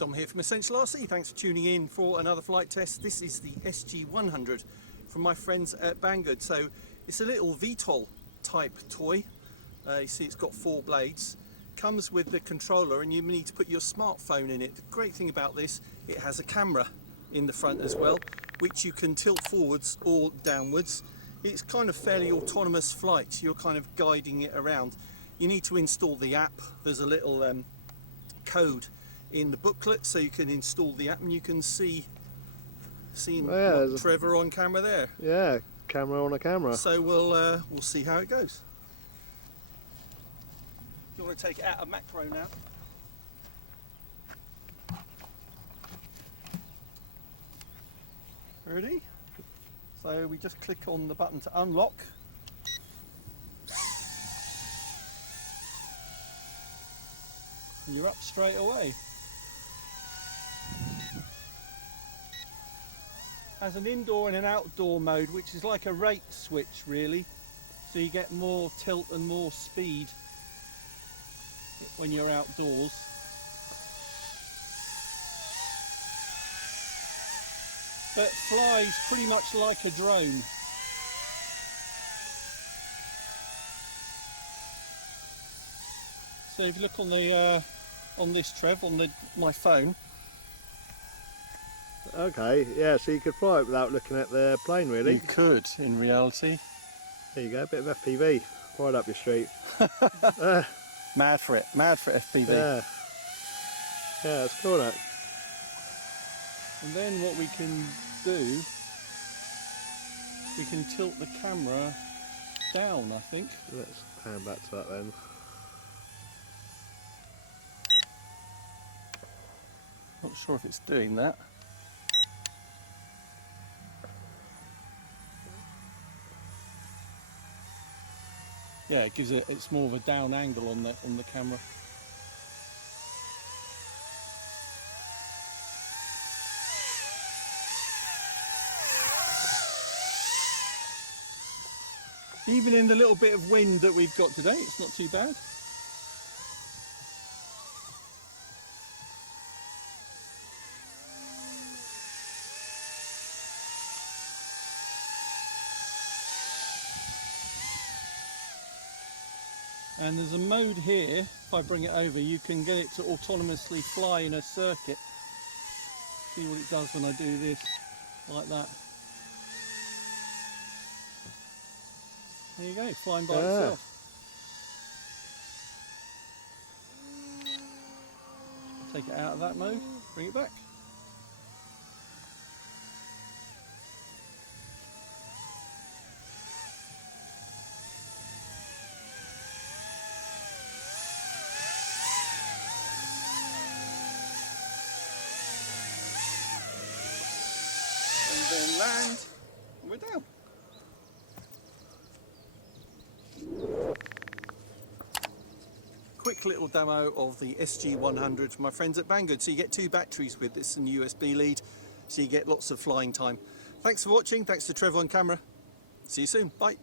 Dom here from Essential RC. Thanks for tuning in for another flight test. This is the SG100 from my friends at Banggood. So it's a little VTOL type toy. You see it's got 4 blades. Comes with the controller and you need to put your smartphone in it. The great thing about this, it has a camera in the front as well, which you can tilt forwards or downwards. It's kind of fairly autonomous flight. You're kind of guiding it around. You need to install the app. There's a little code in the booklet so you can install the app, and you can see Trevor on camera there. Yeah, camera on a camera. So we'll see how it goes. You want to take it out of macro now? Ready? So we just click on the button to unlock. And you're up straight away. Has an indoor and an outdoor mode, which is like a rate switch really, so you get more tilt and more speed when you're outdoors. But flies pretty much like a drone. So if you look on the on this, Trev, on my phone. Okay, yeah, so you could fly it without looking at the plane really. You could, in reality. There you go, a bit of FPV, right up your street. Mad for FPV. Yeah, yeah, it's cool that. And then what we can do, we can tilt the camera down, I think. Let's hand back to that then. Not sure if it's doing that. Yeah, it gives it's more of a down angle on the camera. Even in the little bit of wind that we've got today, it's not too bad. And there's a mode here, if I bring it over, you can get it to autonomously fly in a circuit. See what it does when I do this, like that. There you go, flying by itself. Take it out of that mode, bring it back. Then land, and we're down. Quick little demo of the SG100 from my friends at Banggood. So you get 2 batteries with this and USB lead, so you get lots of flying time. Thanks for watching, thanks to Trevor on camera. See you soon, bye.